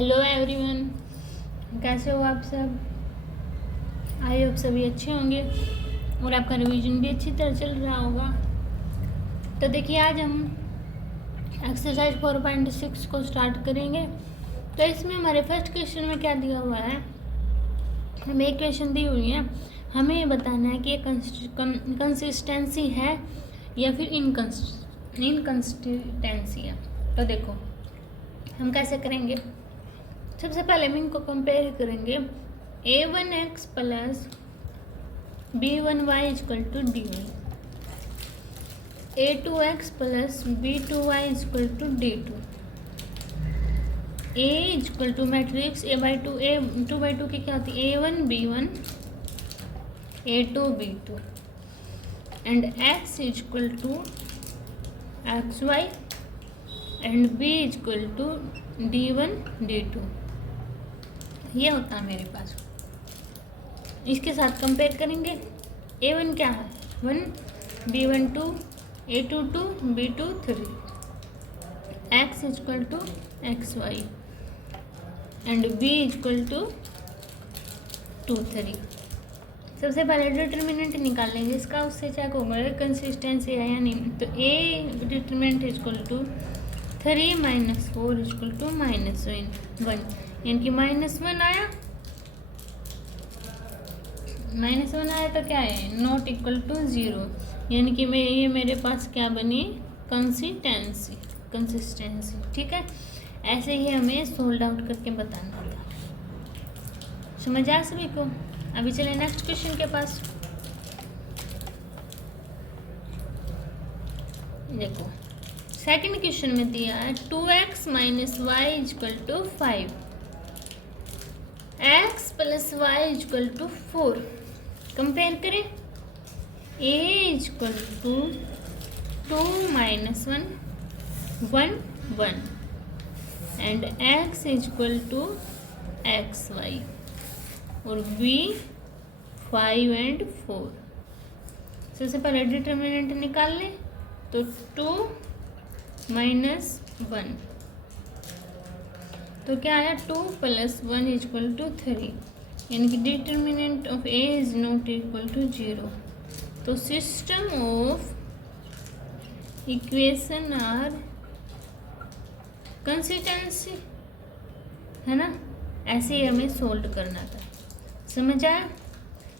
Hello everyone, कैसे हो आप सब। आई होप सभी अच्छे होंगे और आपका रिवीजन भी अच्छी तरह चल रहा होगा। तो देखिए, आज हम एक्सरसाइज 4.6 को स्टार्ट करेंगे। तो इसमें हमारे फर्स्ट क्वेश्चन में क्या दिया हुआ है, हमें एक क्वेश्चन दी हुई है, हमें ये बताना है कि ये कंसिस्टेंसी है या फिर इनकंसिस्टेंसी है। तो देखो हम कैसे करेंगे। सबसे पहले हम इनको कंपेयर करेंगे। a1x plus b1y equal to d1, a2x plus b2y equal to d2, a equal to matrix a/2, a2/2 की क्या होती है, a1 b1 a2 b2 and x equal to xy and b equal to d1 d2। ये होता है मेरे पास। इसके साथ कंपेयर करेंगे। a1 क्या है, 1 b1 2 a2 2 b2 3, x equal to xy and b equal to 2 3। सबसे पहले डिटर्मिनेंट निकाल लेंगे इसका, उससे चेक होगा कंसिस्टेंसी है या नहीं। तो a determinant equal to 3 - 4 equal to -1, यानी कि -1 आया। -1 आया तो क्या है, नॉट इक्वल टू 0, यानी कि ये मेरे पास क्या बनी, कंसिस्टेंसी। ठीक है, ऐसे ही हमें सोल्ड आउट करके बताना था। समझ आया सभी को। अभी चले नेक्स्ट क्वेश्चन के पास। देखो सेकंड क्वेश्चन में दिया है 2x - y equal to 5, x plus y equal to 4। Compare करें। a equal to 2 - 1 1 1 and x equal to xy और b 5 एंड 4। सबसे पहले डिटर्मिनेंट निकाल लें। तो 2 - 1 तो क्या आया, 2 + 1 इक्वल टू 3, यानी कि determinant of a is not equal to 0। तो system of equation are consistency है ना, ऐसे ही हमें सोल्व करना था। समझ आया।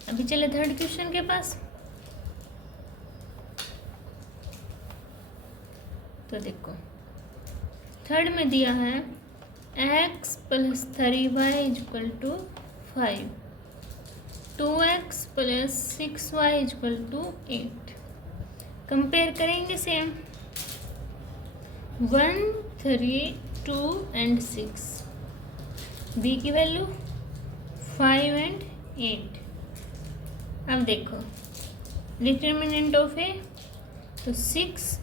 अभी चले थर्ड क्वेश्चन के पास। तो देखो थर्ड में दिया है x plus 3y equal to 5, 2x plus 6y equal to 8। Compare करेंगे सेम, 1 3 2 एंड 6, b की वैल्यू 5 एंड 8। अब देखो डिटर्मिनेंट ऑफ ए, तो 6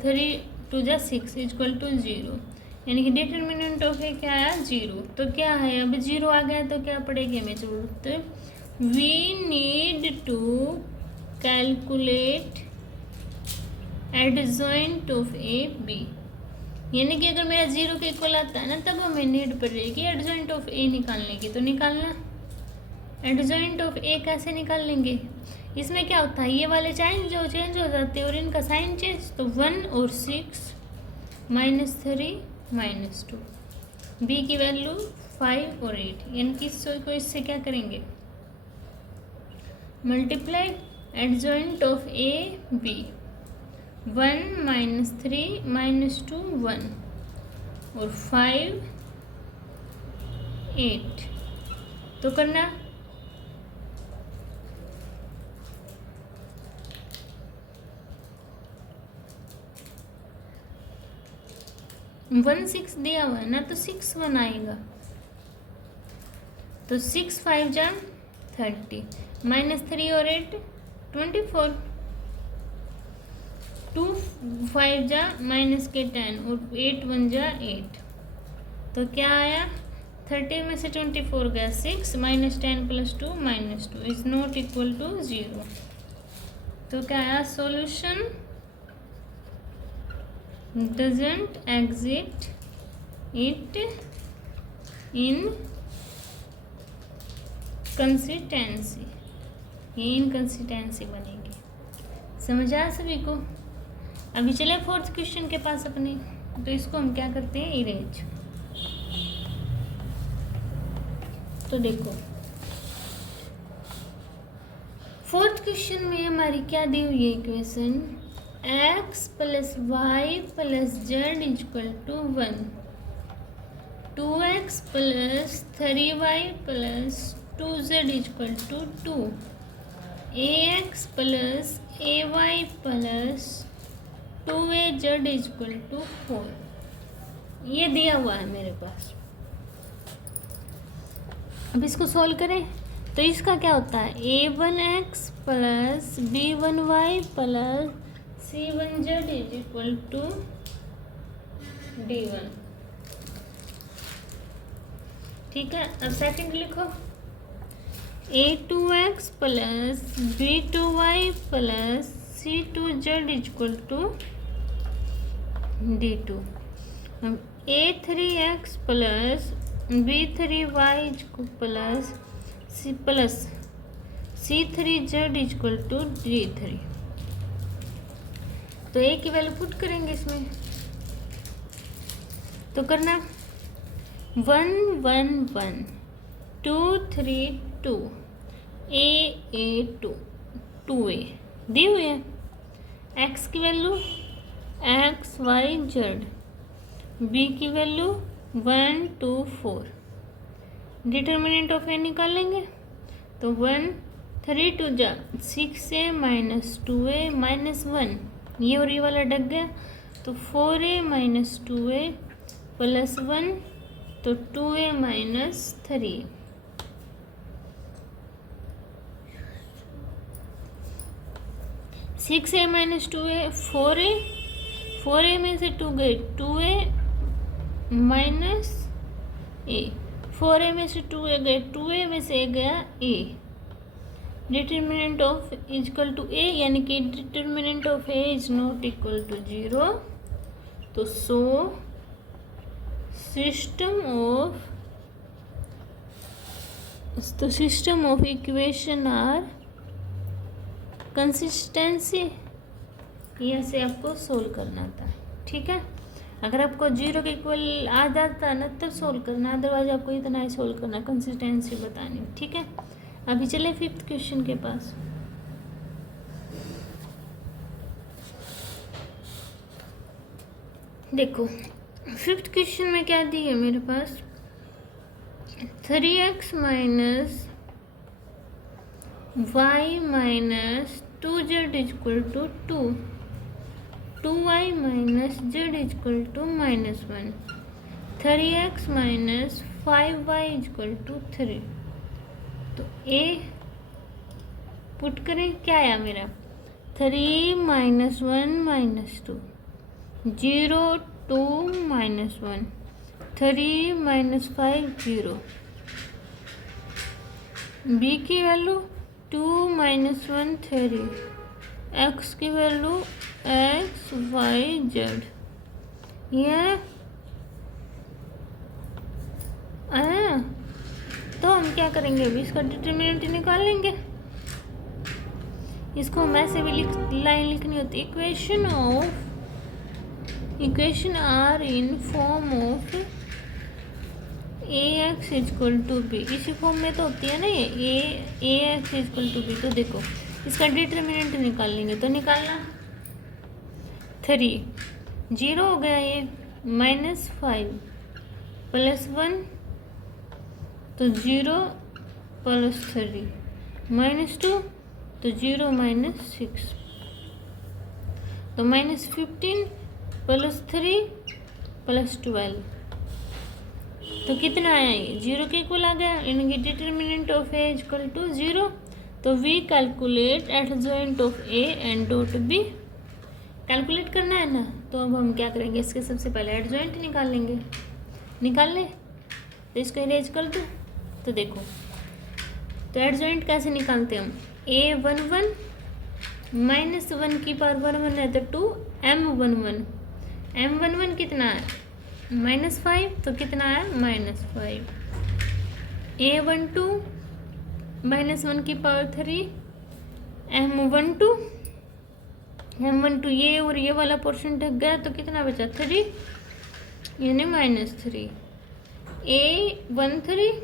3 2 जा 6 इक्वल टू 0, यानी कि डिटर्मिनेंट ऑफ ए क्या आया, 0। तो क्या है, अब 0 आ गया तो क्या पड़ेगी हमें जरूरत, we need to calculate adjoint of A B. यानी कि अगर मेरा 0 के इक्वल आता है ना, तब हमें नीड पड़ेगी एडजॉइंट ऑफ ए निकालने की। तो निकालना एडजॉइंट ऑफ ए कैसे निकाल लेंगे। इसमें क्या होता है, ये वाले चेंज हो जाते हैं और इनका साइन चेंज। तो 1 और 6 -3 -2, b की वैल्यू 5 और 8, यानी कि इससे क्या करेंगे, multiply adjoint of A B, 1 - 3 -2 1 और 5 8। तो करना 1 6 दिया हुआ है ना, तो 6 1 आएगा। तो 6 5 जा 30, -3 और 8 24, 2 5 जा -10 और 8 1 जा 8। तो क्या आया, 30 में से 24 गया 6, -10 + 2 -2 इज नॉट इक्वल टू 0। तो क्या आया, solution doesn't exit it inconsistency, ये इनकंसिस्टेंसी बनेगी। समझ आया सभी को? अभी चले फोर्थ क्वेश्चन के पास अपने, तो इसको हम क्या करते हैं, इरेज। तो देखो फोर्थ क्वेश्चन में हमारी क्या दी हुई है equation, x plus y plus z equal to 1, 2x plus 3y plus 2z equal to 2, ax plus ay plus 2az equal to 4, ये दिया हुआ है मेरे पास। अब इसको सॉल्व करें तो इसका क्या होता है, a1x plus b1y plus c1z is equal to d1। ठीक है, अब सेकंड लिखो, a2x plus b2y plus c2z equal to d2। अब a3x plus b3y plus c3z equal to d3। तो a की वैल्यू पुट करेंगे इसमें, तो करना 1 1 1 2 3 2 a 2 2a दी हुई है। x की value x y z, b की वैल्यू 1 2 4, डिटर्मिनेंट ऑफ ए निकाल लेंगे तो 1 3 2 जा 6a माइनस 2a माइनस 1, ये और ये वाला डग गया, तो 4a माइनस 2a प्लस 1, तो 2a माइनस 3। सिक्स ए माइनस 2a 4a, 4a में से 2 गए 2a माइनस ए, 4a में से 2a गए 2a में से गया a, determinant of equal to a, यानी कि determinant of a is not equal to 0। तो so system of equation are consistency, यहाँ से आपको सोल्व करना था। ठीक है, अगर आपको 0 के इक्वल आ जाता है ना तब सोल्व करना, अदरवाइज आपको इतना ही सोल्व करना, कंसिस्टेंसी बतानी। ठीक है, अभी चले फिफ्थ क्वेश्चन के पास। देखो फिफ्थ क्वेश्चन में क्या दी है मेरे पास, 3x minus y minus 2z equal to 2, 2y minus z equal to minus 1, 3x minus 5y equal to 3। तो a पुट करें, क्या आया मेरा 3 minus 1 minus 2, 0 2 minus 1, 3 minus 5 0। b की वैल्यू 2 माइनस 1 3, x की वैल्यू x y z, ये तो हम क्या करेंगे, अभी इसका डिटर्मिनेंट निकाल लेंगे। इसको हम ऐसे भी लाइन लिखनी होती, equation are in form of ax equal to B, इसी फॉर्म में तो होती है ना ये ax इक्वल टू बी। तो देखो इसका डिटर्मिनेंट निकाल लेंगे, तो निकालना 3 0 हो गया, ये माइनस 5 प्लस 1, तो 0 प्लस 3 माइनस 2, तो 0 माइनस 6, तो माइनस 15 प्लस 3 प्लस 12, तो कितना आया, ये 0 के इक्वल आ गया, यानी determinant of A equal to 0। तो we calculate adjoint of A and dot B, calculate करना है ना, तो अब हम क्या करेंगे, इसके सबसे पहले एडजॉइंट निकाल लेंगे। निकाल ले, तो इसको इरेज कर दो। तो देखो, तो एडजॉइंट कैसे निकालते हैं हम, a11 माइनस 1 की पावर 1 है तो 2, m11 कितना है -5, तो कितना है -5। A12 -1 की पावर 3 M12 ये और ये वाला पोर्शन ढक गया तो कितना बचा 3 यानी -3 A13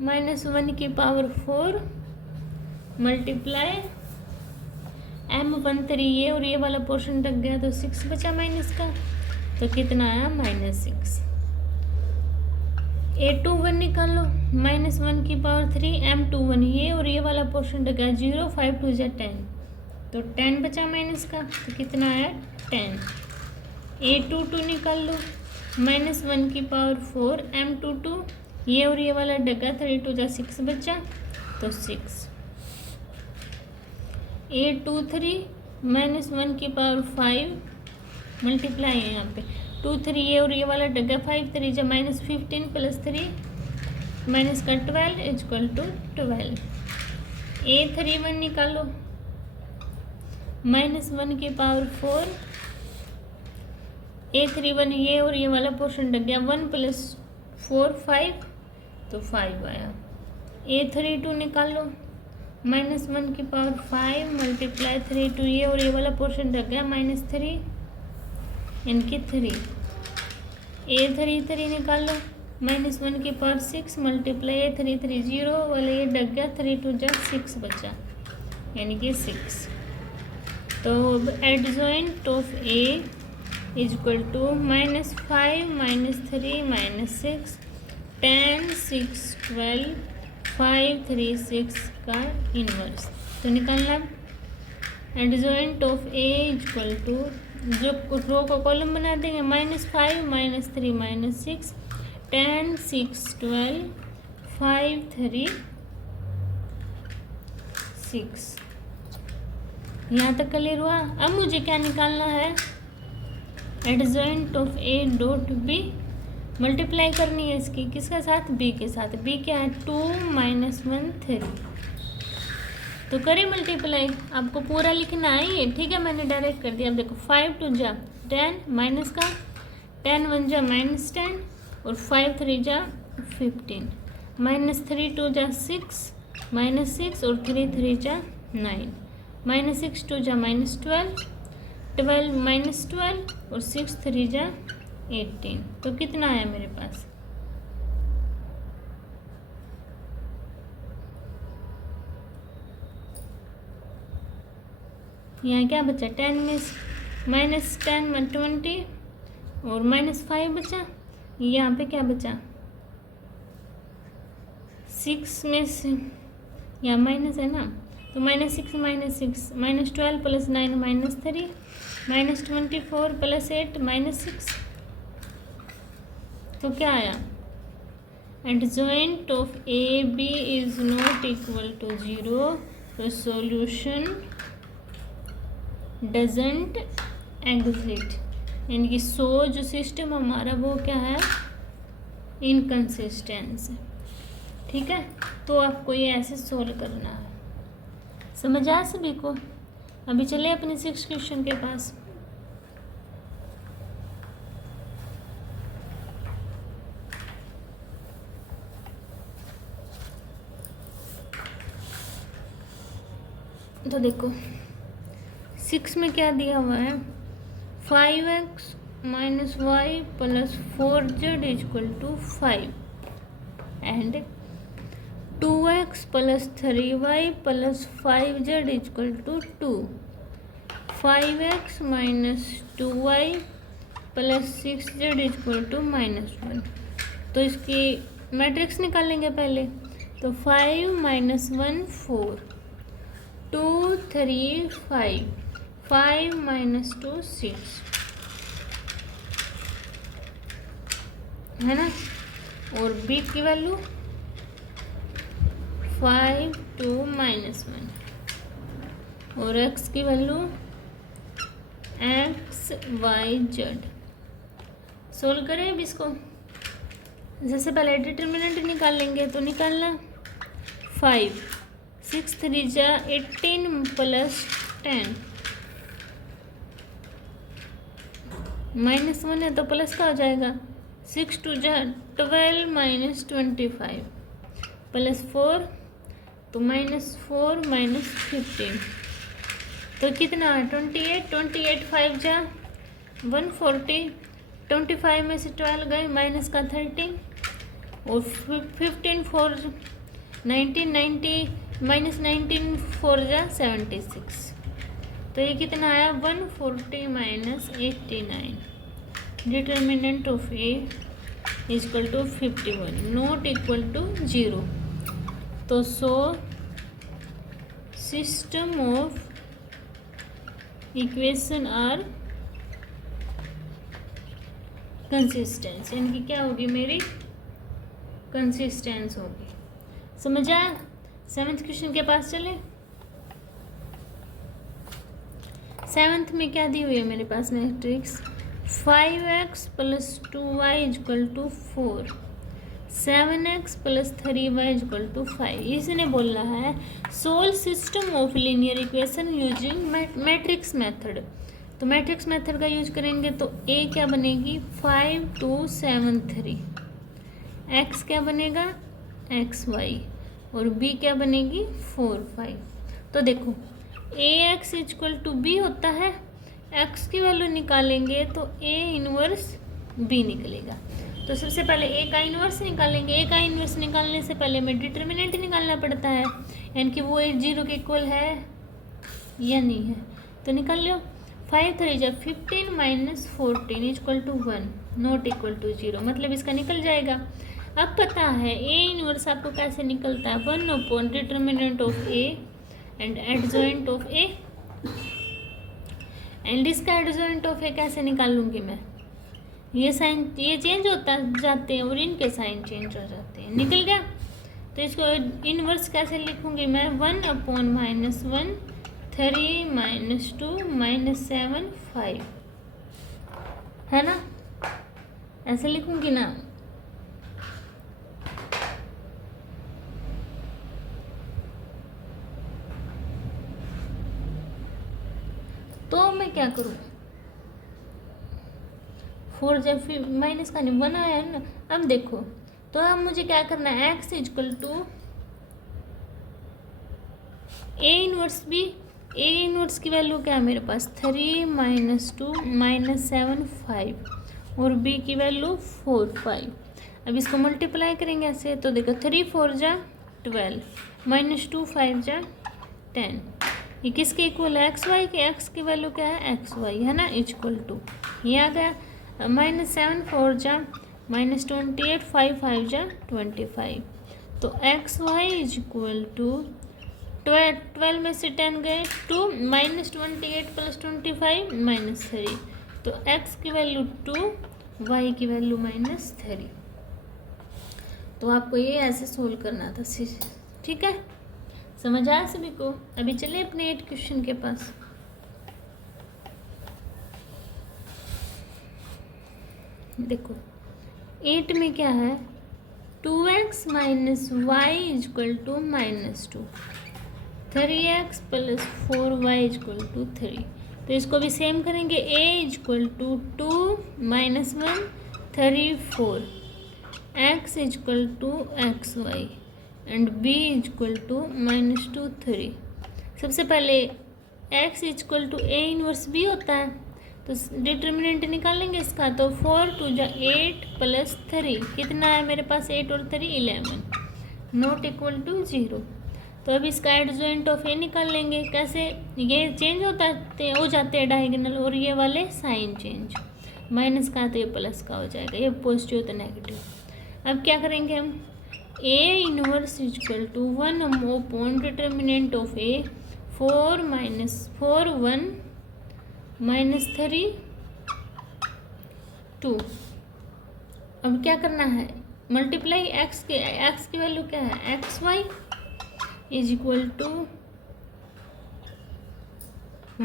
-1 की पावर 4 मल्टीप्लाई M13 ये और ये वाला पोर्शन ढक गया तो 6 बचा माइनस का तो कितना आया -6 A21 निकाल लो -1 की पावर 3 M21 ये और ये वाला पोर्शन ढक गया 0 5 2 10 तो 10 बचा माइनस का तो कितना आया 10 A22 निकाल लो -1 की पावर 4 M22 ये और ये वाला डगा 3 2 6 बचा तो 6 A23 -1 की पावर 5 मल्टीप्लाई है यहाँ पे 2 3 ये और ये वाला डगा 5 3 जा -15 + 3 माइनस का 12 इक्वल टू 12 A31 निकालो -1 की पावर 4 A31 ये और ये वाला पोर्शन ढक गया 1 + 4 5 तो 5 आया A32 निकाल लो -1 की पावर 5 मल्टीप्लाई 3 2 ये और ये वाला पोर्शन ढक गया -3 इनकी 3 A33 निकाल लो -1 की पावर 6 मल्टीप्लाई A33 0 वाले ये ढक गया 3 2 6 बचा यानी कि 6 तो adjoint of A equal to -5 -3 -6 10 6 12 5 3 6 का इनवर्स तो निकालना adjoint of A equal to जो रो को कॉलम बना देंगे -5 -3 -6 10 6 12 5 3 6 यहाँ तक क्लियर हुआ। अब मुझे क्या निकालना है adjoint of A dot B multiply करनी है इसकी किसके साथ B के साथ B क्या है 2 -1 3 तो करें मल्टीप्लाई आपको पूरा लिखना है ये ठीक है मैंने डायरेक्ट कर दिया। अब देखो 5 2 जा 10 माइनस का 10 1 जा -10 और 5 3 जा 15 -3 2 जा 6 -6 और 3 3 जा 9 -6 2 जा -12 12 -12 और 6 3 जा 18 तो कितना आया मेरे पास यहाँ क्या बचा 10 में -10 में 20 और -5 बचा यहाँ पे क्या बचा 6 में से यहाँ माइनस है ना तो -6 -6 -12 + 9 -3 -24 + 8 -6 तो क्या आया adjoint of A B is not equal to 0 तो सॉल्यूशन डजंट एग्जिस्ट यानी कि जो सिस्टम हमारा वो क्या है इनकंसिस्टेंस ठीक है। तो आपको ये ऐसे सोल्व करना है समझ आया सभी को। अभी चले अपने 6 क्वेश्चन के पास। तो देखो 6 में क्या दिया हुआ है 5x - y + 4z = 5 and 2x + 3y + 5z = 2 5x - 2y + 6z = -1 तो इसकी मैट्रिक्स निकालेंगे पहले तो 5 - 1 4 2 3 5 5 - 2 6 है ना और b की वैल्यू 5 2 -1 और x की value x y z solve करें अब इसको। जैसे पहले डिटर्मिनेंट निकाल लेंगे तो निकालना 5 6 3 जा 18 + 10 -1 है तो प्लस का हो जाएगा 6 2 जा 12 - 25 प्लस 4 तो -4 -15 तो कितना है 28। 28 5 जा 140, 25 में से 12 गए माइनस का 30 और 15 4 19, 90 माइनस 19 4 जा 76 तो ये कितना आया 140 minus 89। Determinant of A equal to 51 not equal to 0। तो so system of equation are consistence, यानी कि क्या होगी मेरी कंसिस्टेंस होगी। समझ आया? 7th क्वेश्चन के पास चले। 7th में क्या दी हुई है मेरे पास matrix 5x plus 2y equal to 4, 7x plus 3y equal to 5। इसने बोल रहा है solve system of linear equation using matrix method. तो मैट्रिक्स मेथड का यूज करेंगे तो a क्या बनेगी 5 2 7 3, x क्या बनेगा xy और b क्या बनेगी 4 5। तो देखो ax इक्वल टू b होता है, x की वैल्यू निकालेंगे तो a इनवर्स b निकलेगा। तो सबसे पहले a का इनवर्स निकालेंगे। a का इनवर्स निकालने से पहले हमें डिटर्मिनेंट निकालना पड़ता है, यानी कि वो 0 के इक्वल है या नहीं है। तो निकाल लो 5 3 जा 15 minus 14 equal to 1 not equal to 0, मतलब इसका निकल जाएगा। अब पता है a इनवर्स आपको कैसे निकलता है 1 upon determinant of a and adjoint of a। And इसका एडजॉइंट ऑफ a कैसे निकालूंगी मैं, ये साइन ये चेंज होता जाते हैं और इनके साइन चेंज हो जाते हैं। निकल गया। तो इसको इनवर्स कैसे लिखूंगी मैं 1 अपॉन -1 3 -2 -7 5, है ना, ऐसे लिखूंगी ना। तो मैं क्या करूँ 4 जब फिर माइनस का नहीं 1 आया है ना। अब देखो तो अब मुझे क्या करना है x equal to a inverse b। a inverse की वैल्यू क्या है मेरे पास 3 -2 -7 5 और b की वैल्यू 4 5। अब इसको मल्टीप्लाई करेंगे ऐसे तो देखो 3 4 जा 12 -2 5 जा 10। ये किसके इक्वल है एक्स वाई के। x की वैल्यू क्या है एक्स वाई है ना इक्वल टू ये आ गया -7 4 जा -28 5 5 जा 25। तो x y is equal to 12 में से 10 गए 2 -28 प्लस 25 -3। तो x की वैल्यू 2 y की वैल्यू -3। तो आपको ये ऐसे सोल्व करना था, ठीक है। समझ आया सभी को। अभी चले अपने 8 क्वेश्चन के पास। देखो 8 में क्या है 2x minus y equal to -2, 3x plus 4y equal to 3। तो इसको भी सेम करेंगे a equal to 2 -1 3 4, x equal to x y and b equal to -2 3। सबसे पहले x equal to a inverse b होता है तो डिटर्मिनेंट निकालेंगे इसका। तो 4 2 जा 8 प्लस 3 कितना है मेरे पास 8 और 3 11 नॉट इक्वल टू 0। तो अब इसका एडजॉइंट ऑफ ए निकाल लेंगे। कैसे, ये चेंज हो जाते हैं डायगोनल और ये वाले साइन चेंज, माइनस का तो ये प्लस का हो जाएगा, ये पॉजिटिव तो नेगेटिव। अब क्या करेंगे हम A inverse equal to 1 upon determinant of A 4 -4 1 -3 2। अब क्या करना है मल्टीप्लाई एक्स की वैल्यू क्या है x y is equal to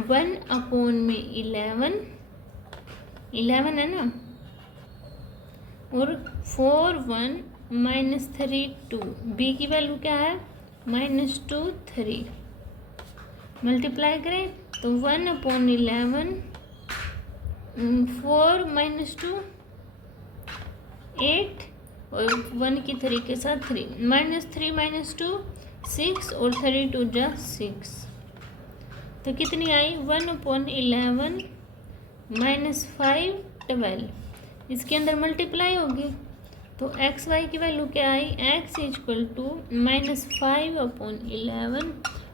1 upon में 11 है ना, और 4 1 -3 2। बी की वैल्यू क्या है -2 3। मल्टीप्लाई करें तो 1 अपॉन 11 4 -2 8 और 1 की 3 के साथ 3, -3 -2 6 और 3 2 जा 6, तो कितनी आई 1/11 -5 12, इसके अंदर मल्टीप्लाई होगी तो एक्स वाई की वैल्यू क्या आई x इक्वल टू -5/11,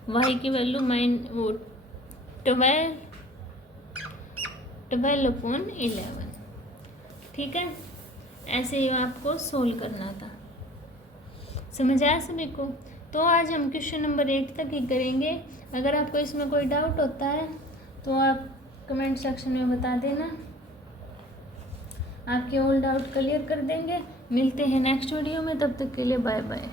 वाई की वैल्यू 12/11। ठीक है, ऐसे ही आपको सोल्व करना था। समझ आया सभी को? तो आज हम क्वेश्चन नंबर 8 तक ही करेंगे। अगर आपको इसमें कोई डाउट होता है तो आप कमेंट सेक्शन में बता देना, आपके ऑल डाउट क्लियर कर देंगे। मिलते हैं नेक्स्ट वीडियो में, तब तक के लिए बाय बाय।